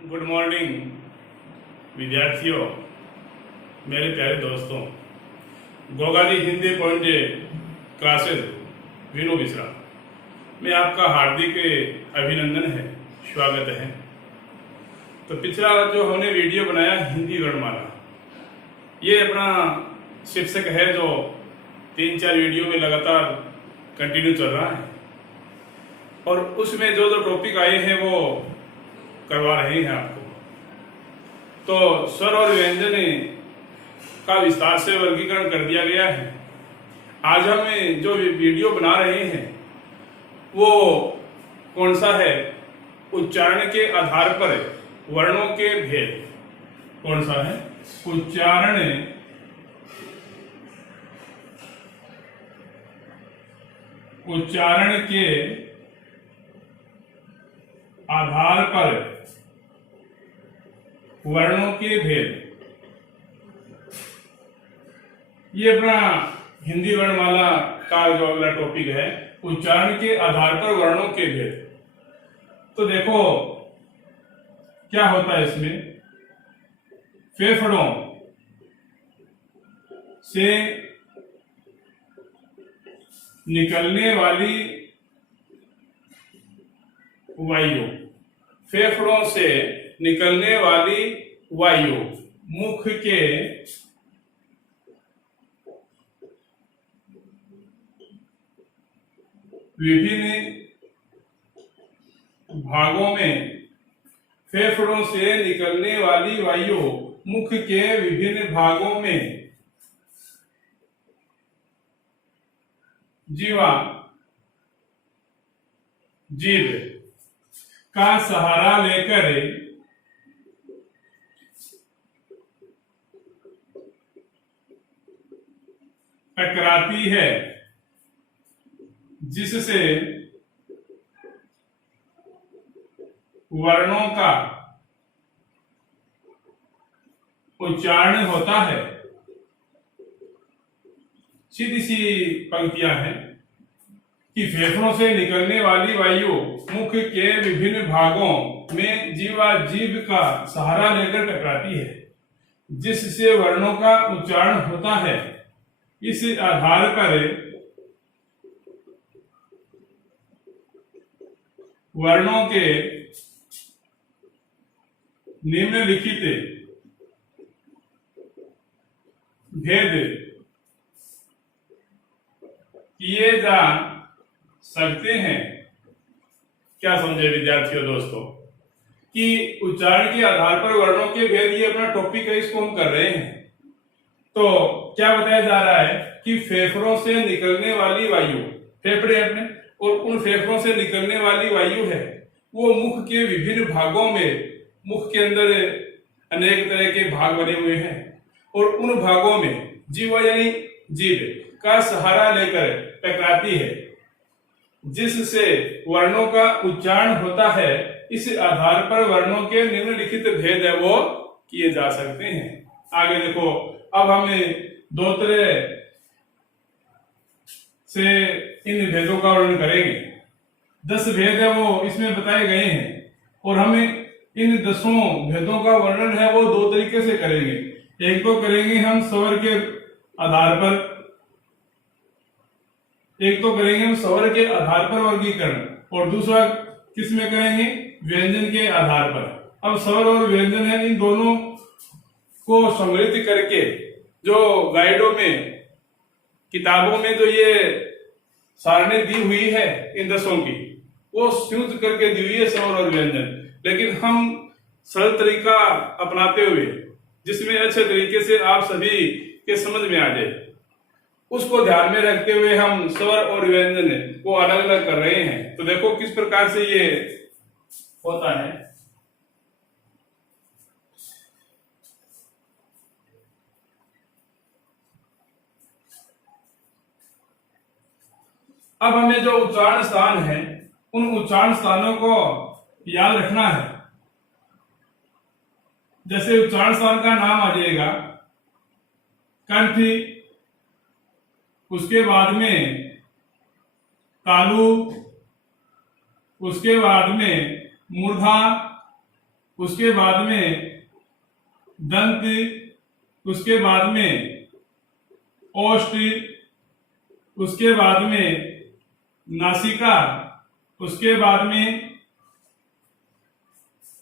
Good morning विद्यार्थियों, मेरे प्यारे दोस्तों। गोगाली हिंदी पॉइंट क्लासेस विनू मिश्रा में आपका हार्दिक अभिनंदन है, स्वागत है। तो पिछला जो हमने वीडियो बनाया हिंदी वर्णमाला, ये अपना शीर्षक है जो 3-4 वीडियो में लगातार कंटिन्यू चल रहा है और उसमें जो टॉपिक आए हैं वो करवा रहे हैं आपको। तो स्वर और व्यंजन का विस्तार से वर्गीकरण कर दिया गया है। आज हम जो वीडियो बना रहे हैं वो कौन सा है? उच्चारण के आधार पर वर्णों के भेद। कौन सा है? उच्चारण के आधार पर वर्णों के भेद। ये अपना हिंदी वर्णमाला का जो अगला टॉपिक है, उच्चारण के आधार पर वर्णों के भेद। तो देखो क्या होता है इसमें। फेफड़ों से निकलने वाली वायु, फेफड़ों से निकलने वाली वायु मुख के विभिन्न भागों में, फेफड़ों से निकलने वाली वायु मुख के विभिन्न भागों में जीभ का सहारा लेकर टकराती है, जिससे वर्णों का उच्चारण होता है। सीधी सी पंक्तियां हैं कि फेफड़ों से निकलने वाली वायु मुख के विभिन्न भागों में जीभ का सहारा लेकर टकराती है, जिससे वर्णों का उच्चारण होता है। इस आधार पर वर्णों के निम्नलिखित भेद किए जा सकते हैं। क्या समझे विद्यार्थियों दोस्तों कि उच्चारण के आधार पर वर्णों के भेद, ये अपना टॉपिक है, इसको हम कर रहे हैं। तो क्या बताया जा रहा है कि फेफड़ों से निकलने वाली वायु, फेफड़े अपने, और उन फेफड़ों से निकलने वाली वायु है वो मुख के विभिन्न भागों में, मुख के अंदर अनेक तरह के भाग बने हुए हैं और उन भागों में जीवा यानी जीभ का सहारा लेकर टकराती है, जिससे वर्णों का उच्चारण होता है। इस आधार पर वर्णों के निम्नलिखित भेद है वो किए जा सकते हैं। आगे देखो, अब हमें दो तरह से इन भेदों का वर्णन करेंगे। 10 भेद है वो इसमें बताए गए हैं और हमें इन 10 भेदों का वर्णन है वो 2 तरीके से करेंगे। एक तो करेंगे हम स्वर के आधार पर, एक तो करेंगे हम स्वर के आधार पर वर्गीकरण, और दूसरा किस में करेंगे? व्यंजन के आधार पर। अब स्वर और व्यंजन है, इन दोनों को सम्मिलित करके जो गाइडों में, किताबों में जो ये सारणी दी हुई है इन 10 की, वो संयुक्त करके दी हुई है स्वर और व्यंजन। लेकिन हम सरल तरीका अपनाते हुए, जिसमें अच्छे तरीके से आप सभी के समझ में आ जाए, उसको ध्यान में रखते हुए हम स्वर और व्यंजन को अलग अलग कर रहे हैं। तो देखो किस प्रकार से ये होता है। अब हमें जो उच्चारण स्थान है उन उच्चारण स्थानों को याद रखना है। जैसे उच्चारण स्थान का नाम आ जाएगा कंठ, उसके बाद में तालु, उसके बाद में मूर्धा, उसके बाद में दंत, उसके बाद में ओष्ठ, उसके बाद में नासिका, उसके बाद में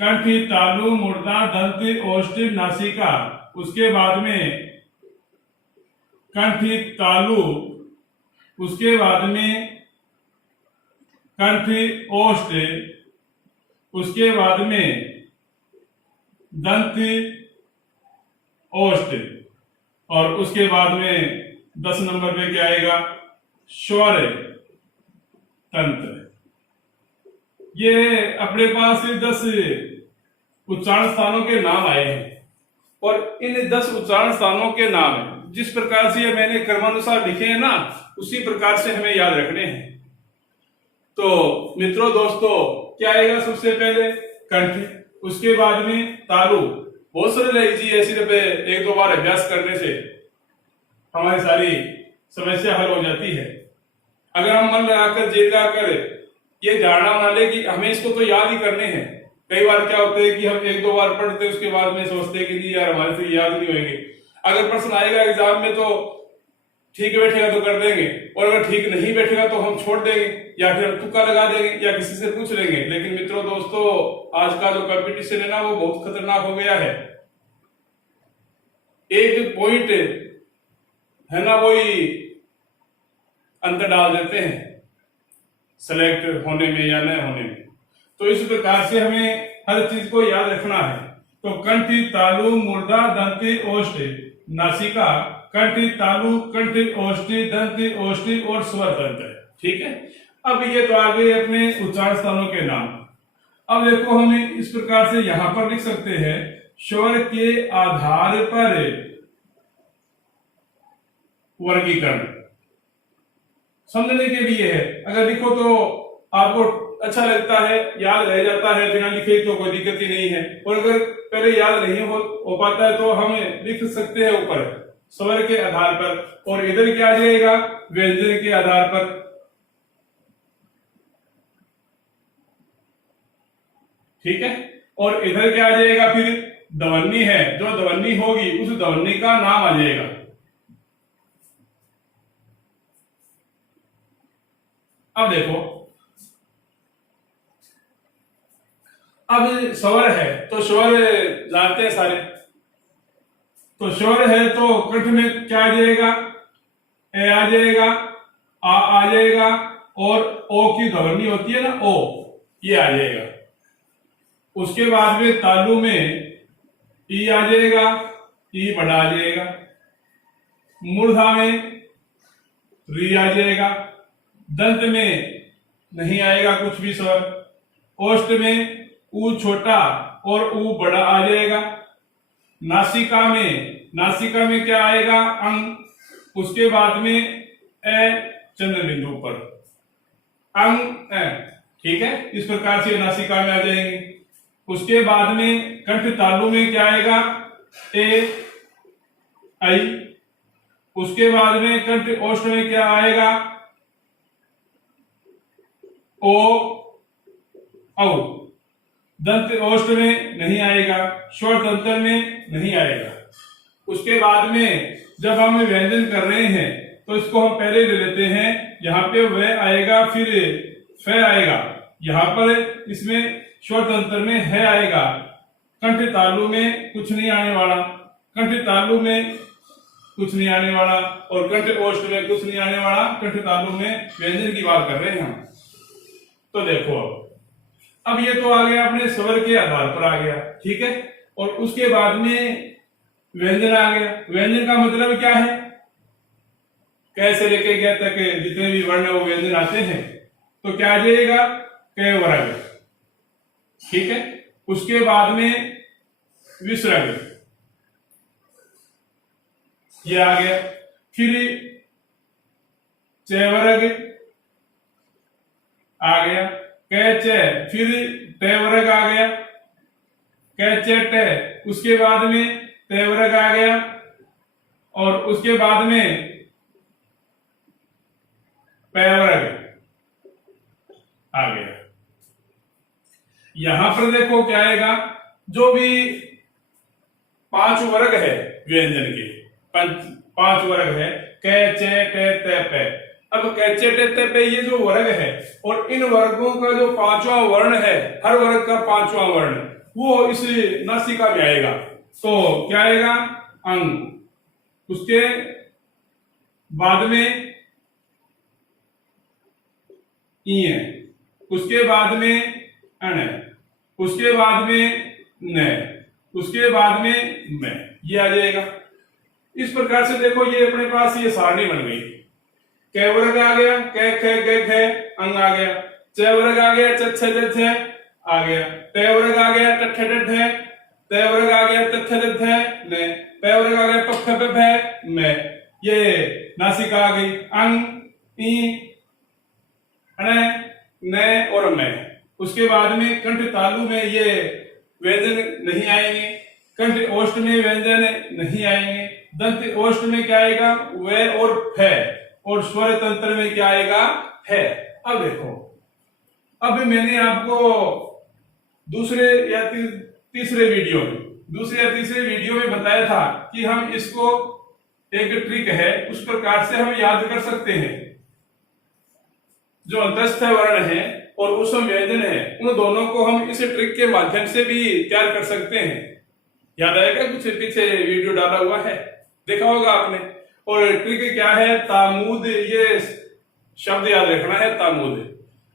कंठ, तालु, मूर्धा, दंत, ओष्ठ, नासिका, उसके बाद में कंठ, तालु, उसके बाद में कंठ, ओष्ठ, उसके बाद में दंत, ओष्ठ, और उसके बाद में 10 नंबर पे क्या आएगा? स्वर तंत्र। ये अपने पास 10 उच्चारण स्थानों के नाम आए हैं और इन 10 उच्चारण स्थानों के नाम जिस प्रकार से मैंने क्रमानुसार लिखे हैं ना, उसी प्रकार से हमें याद रखने हैं। तो मित्रों दोस्तों, क्या आएगा? सबसे पहले कंठ, उसके बाद में तालु। बहुत सरल है जी, सिर्फ 1-2 बार अभ्यास करने से हमारी सारी समस्या हल हो जाती है। अगर हम मन लगाकर जेल लगाकर ये धारणा बना ले कि हमें इसको तो याद ही करने हैं। कई बार क्या होता है कि हम 1-2 बार पढ़ते उसके बाद में सोचते कि नहीं यार हमारे से याद नहीं होंगे। अगर प्रश्न आएगा एग्जाम में तो ठीक बैठेगा तो कर देंगे, और अगर ठीक नहीं बैठेगा तो हम छोड़ देंगे या फिर तुक्का लगा देंगे या किसी से पूछ लेंगे। लेकिन मित्रों दोस्तों, आज का जो कंपटीशन है ना, वो बहुत खतरनाक हो गया है। एक पॉइंट है ना, वही अंतर डाल देते हैं सेलेक्ट होने में या न होने में। तो इस प्रकार से हमें हर चीज को याद रखना है। तो कंठ, तालु, मूर्धा, दंत, ओष्ठ, नासिका, कंठ, तालु, कंठ, ओष्ठ, दंत, ओष्ठ और स्वर तंत्र। ठीक है। अब ये तो आ गए अपने उच्चारण स्थानों के नाम। अब देखो, हमें इस प्रकार से यहां पर लिख सकते हैं, स्वर के आधार पर वर्गीकरण समझने के लिए है। अगर लिखो तो आपको अच्छा लगता है, याद रह जाता है, बिना लिखे तो कोई दिक्कत ही नहीं है। और अगर पहले याद नहीं हो पाता है तो हम लिख सकते हैं ऊपर स्वर के आधार पर, और इधर क्या आ जाएगा? व्यंजन के आधार पर। ठीक है। और इधर क्या आ जाएगा? फिर ध्वनि है, जो ध्वनि होगी उस ध्वनि का नाम आ जाएगा। अब देखो, अब स्वर है तो स्वर जानते हैं सारे। तो स्वर है तो कंठ में क्या आ जाएगा? ए आ जाएगा, आ जाएगा, और ओ की ध्वनि होती है ना, ओ, ये आ जाएगा। उसके बाद में तालु में ई आ जाएगा, ई बड़ा आ जाएगा। मूर्धा में री आ जाएगा। दंत में नहीं आएगा कुछ भी स्वर। ओष्ठ में ऊ छोटा और ऊ बड़ा आ जाएगा। नासिका में क्या आएगा? अंग। उसके बाद में ए चंद्र बिंदु पर अंग ए। ठीक है। इस प्रकार से नासिका में आ जाएंगे। उसके बाद में कंठ तालु में क्या आएगा? ए आई। उसके बाद में कंठ ओष्ठ में क्या आएगा? ओ औ। दंत ओष्ठ में नहीं आएगा, स्वर तंत्र में नहीं आएगा। उसके बाद में जब हम व्यंजन कर रहे हैं तो इसको हम पहले ले लेते हैं। यहाँ पे वह आएगा, फिर फ आएगा। यहाँ पर इसमें स्वर तंत्र में है आएगा। कंठ तालु में कुछ नहीं आने वाला, कंठ तालु में कुछ नहीं आने वाला, और कंठ ओष्ठ में कुछ नहीं आने वाला। कंठ तालु में व्यंजन की बात कर रहे हैं हम। तो देखो, अब ये तो आ गया अपने स्वर के आधार पर आ गया। ठीक है। और उसके बाद में व्यंजन आ गया। व्यंजन का मतलब क्या है? कैसे लेके गया तक जितने भी वर्ण वो व्यंजन आते हैं, तो क्या आ जाएगा? क वर्ग। ठीक है। उसके बाद में विसर्ग, ये आ गया। फिर च वर्ग आ गया। कैच, फिर टे वर्ग आ गया। कैचेट, उसके बाद में ते वर्ग आ गया, और उसके बाद में पे वर्ग आ गया। यहां पर देखो क्या आएगा? जो भी 5 वर्ग है व्यंजन के, पांच वर्ग है, कै चे टे ते पे। अब कै चे टे ते पे ये जो वर्ग है, और इन वर्गों का जो 5वां वर्ण है, हर वर्ग का 5वां वर्ण, वो इस नासिका में आएगा। तो क्या आएगा? अंग। उसके बाद में ई है, उसके बाद में अण, उसके बाद में न, उसके बाद में मैं, ये आ जाएगा। इस प्रकार से देखो ये अपने पास ये सारणी बन गई। कै वर्ग आ गया, कै खे गे खे, अंग आ गया। च वर्ग आ गया, च छ ज छ आ गया। टे वर्ग आ गया, ट ठ ड ठ। ते वर्ग आ गया, त थ द थ ने। पे वर्ग आ गया, प फ प फ में। ये नासिका आ गई। अंग, ई, अण, न और मैं। उसके बाद में कंठ तालु में ये व्यंजन नहीं आएंगे, कंठ ओष्ठ में व्यंजन नहीं आएंगे, दंत ओष्ठ में क्या आएगा? वे और फे, और स्वर तंत्र में क्या आएगा? है। अब देखो, अब मैंने आपको दूसरे या तीसरे वीडियो में बताया था कि हम इसको एक ट्रिक है, उस प्रकार से हम याद कर सकते हैं। जो अंतस्थ वर्ण है और उसम व्यंजन है, उन दोनों को हम इस ट्रिक के माध्यम से भी तैयार कर सकते हैं। याद आएगा? कुछ पीछे वीडियो डाला हुआ है, देखा होगा आपने। और ट्रिक क्या है? तामूद, ये शब्द याद रखना है, तामूद।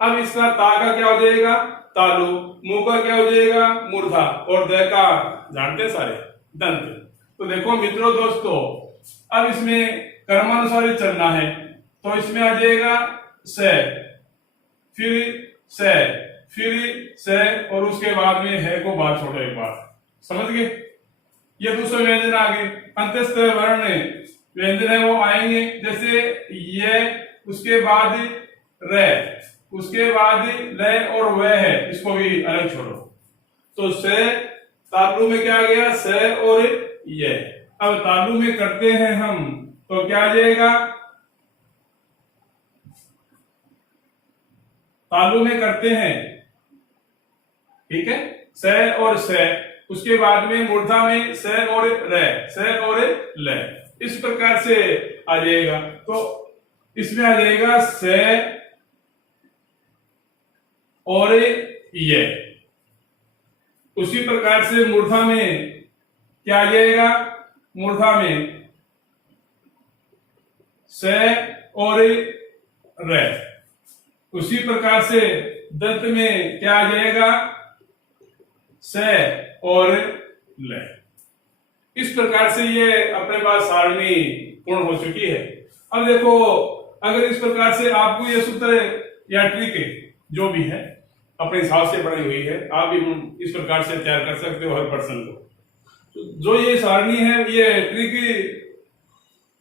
अब इसका ता का क्या हो जाएगा? तालु। मुंह का क्या हो जाएगा? मूर्धा। और द का जानते सारे, दंत। तो देखो मित्रों, दोस्तों, अब इसमें कर्मानुसार चलना है, तो इसमें आ जाएगा से, फिर से, और उसके बाद में है को बात छोड़ो एक बार, समझ गए? ये दूसरे व्यंजन आ गए। अंतस्थ वर्ण व्यंजन है वो आएंगे, जैसे ये, उसके बाद रे, उसके बाद ले और वह है, इसको भी अलग छोड़ो। तो से तालु में क्या आ गया? से और ये। अब तालु में करते हैं हम, तो क्या आ जाएगा? तालु में करते हैं, ठीक है, से और से। उसके बाद में मूर्धा में से और रे, से और ले, इस प्रकार से आ जाएगा। तो इसमें आ जाएगा से और ये। उसी प्रकार से मूर्धा में क्या आ जाएगा? मूर्धा में से और रे। उसी प्रकार से दंत में क्या आ जाएगा? से और ले। इस प्रकार से ये अपने पास सारणी पूर्ण हो चुकी है। अब देखो, अगर इस प्रकार से आपको ये सूत्र या ट्रिक जो भी है अपने हिसाब से बनी हुई है, आप भी इस प्रकार से तैयार कर सकते हो हर पर्सन को। तो जो ये सारणी है, ये ट्रिक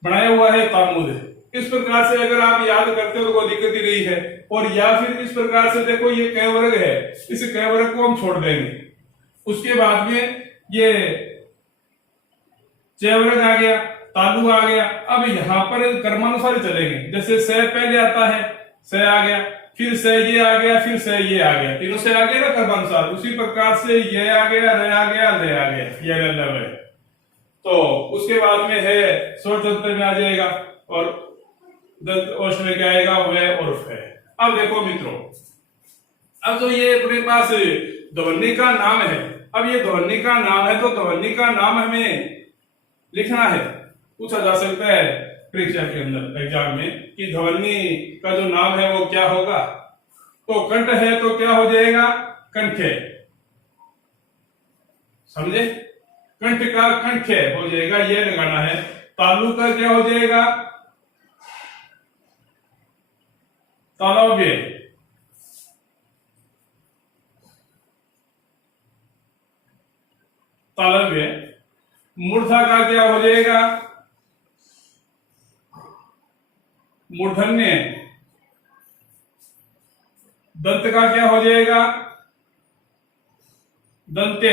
बनाया हुआ है तामुद। इस प्रकार से अगर आप याद करते हो तो कोई दिक्कत ही नहीं है। और या फिर इस प्रकार से देखो, ये कै वर्ग है, इस कै वर्ग को हम छोड़ देंगे। उसके बाद में ये च वर्ग आ गया, तालु आ गया। अब यहां पर कर्मानुसार चलेंगे, जैसे से पहले आता है, से आ गया, फिर से ये आ गया, फिर से ये आ गया, तीनों से आ गया ना कर्मानुसार। उसी प्रकार से ये आ गया, रे आ गया, ले आ गया, ये ले। तो उसके बाद में है स्वर तंत्र में आ जाएगा, और दंत ओष्ठ में क्या आएगा? वे और फे। अब देखो मित्रों, अब तो ये अपने पास ध्वनि का नाम है। अब ये ध्वनि का नाम है, तो ध्वनि का नाम हमें लिखना है। पूछा जा सकता है परीक्षा के अंदर, एग्जाम में, कि ध्वनि का जो नाम है वो क्या होगा? तो कंठ है तो क्या हो जाएगा? कंठे, समझे? कंठ का कंठे हो जाएगा, ये लगाना है। तालु का क्या हो जाएगा? तालव्य। तालव्य। मूर्धा का क्या हो जाएगा? मूर्धन्य। दंत का क्या हो जाएगा? दंत्य।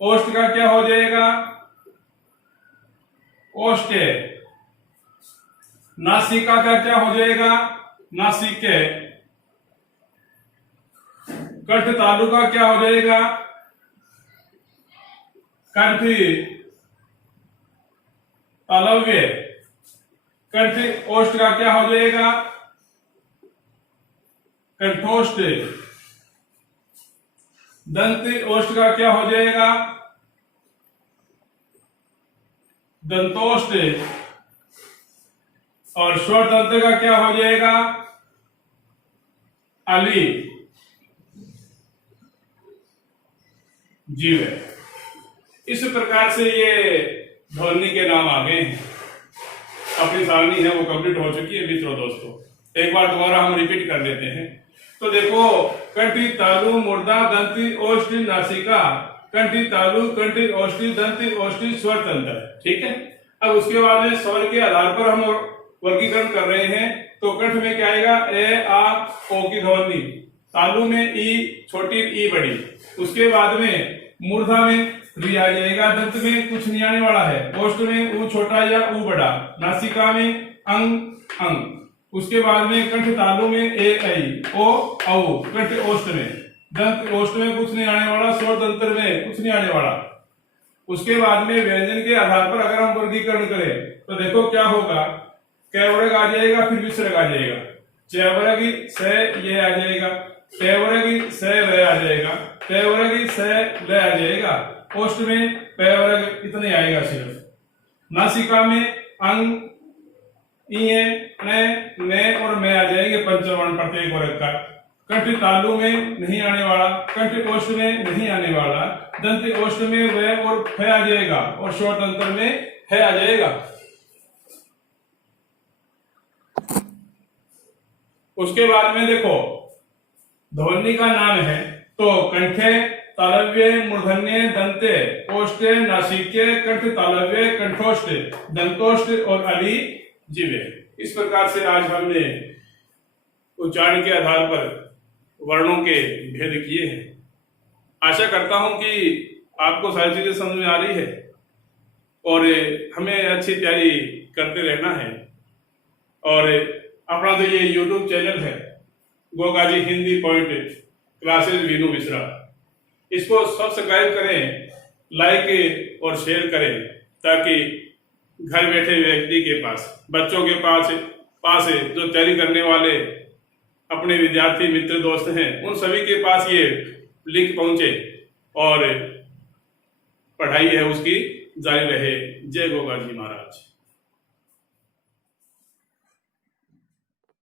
ओष्ठ का क्या हो जाएगा? ओष्ठ्य। नासिका का क्या हो जाएगा? नासिके। कंठ तालु का क्या हो जाएगा? कंठ तालव्य, कंठ ओष्ठ का क्या हो जाएगा? कंठोष्ठ। दंत ओष्ठ का क्या हो जाएगा? दंतोष्ठ। और स्वर तंत्र का क्या हो जाएगा? अली जीव है। इस प्रकार से ये ध्वनि के नाम आ गए हैं। अपनी सारणी है वो कंप्लीट हो चुकी है मित्रों दोस्तों। एक बार दोबारा हम रिपीट कर देते हैं। तो देखो, कंठी तालु मुर्दा दंती ओष्ठी नासिका, कंठी तालु कंठी ओष्ठी दंती ओष्ठी स्वर तंत्र। ठीक है। अब उसके बाद में स्वर के आधार पर हम वर्गीकरण कर रहे हैं। तो कंठ में क्या आएगा? ए आ ओ की ध्वनि, तालु में ई छोटी ई बड़ी, उसके बाद में मूर्धा में री आ जाएगा, दंत में कुछ नहीं आने वाला है, ओष्ठ में ऊ छोटा या ऊ बड़ा, नासिका में अंग अंग, उसके बाद में कंठ तालु में ए आई ओ औ, कंठ ओष्ठ में, दंत ओष्ठ में कुछ नहीं आने वाला, स्वर तंत्र में कुछ नहीं आने वाला। उसके बाद में व्यंजन के आधार पर अगर हम वर्गीकरण करें तो देखो क्या होगा, कैवर्ग आ जाएगा, फिर विसर्ग आ जाएगा, चैवर्गी से ये आ जाएगा, पैवर्गी से रे आ जाएगा, पैवर्गी से ले आ जाएगा, ओष्ठ में पैवर्ग इतने आएगा सिर्फ, नासिका में अंग इए ने और मैं आ जाएंगे पंचवर्ण प्रत्येक वर्ग का, कंठ तालु में नहीं आने वाला, कंठ ओष्ठ में नहीं आने वाला, दंत ओष्ठ में वे और फे आ जाएगा और स्वर तंत्र में है आ जाएगा। उसके बाद में देखो ध्वनि का नाम है तो कंठे तालव्य मूर्धन्य दंते ओष्ठे नासिके कंठ तालव्य कंठोष्ठ दंतोष्ठ और अली जीवे। इस प्रकार से आज हमने उच्चारण के आधार पर वर्णों के भेद किए हैं। आशा करता हूं कि आपको सारी चीजें समझ में आ रही है और हमें अच्छी तैयारी करते रहना है। और अपना जो ये YouTube चैनल है गोगाजी हिंदी पॉइंट क्लासेस वीनू मिश्रा, इसको सब्सक्राइब करें, लाइक और शेयर करें ताकि घर बैठे व्यक्ति के पास, बच्चों के पास जो तैयारी करने वाले अपने विद्यार्थी मित्र दोस्त हैं उन सभी के पास ये लिंक पहुंचे और पढ़ाई है उसकी जारी रहे। जय गोगाजी महाराज।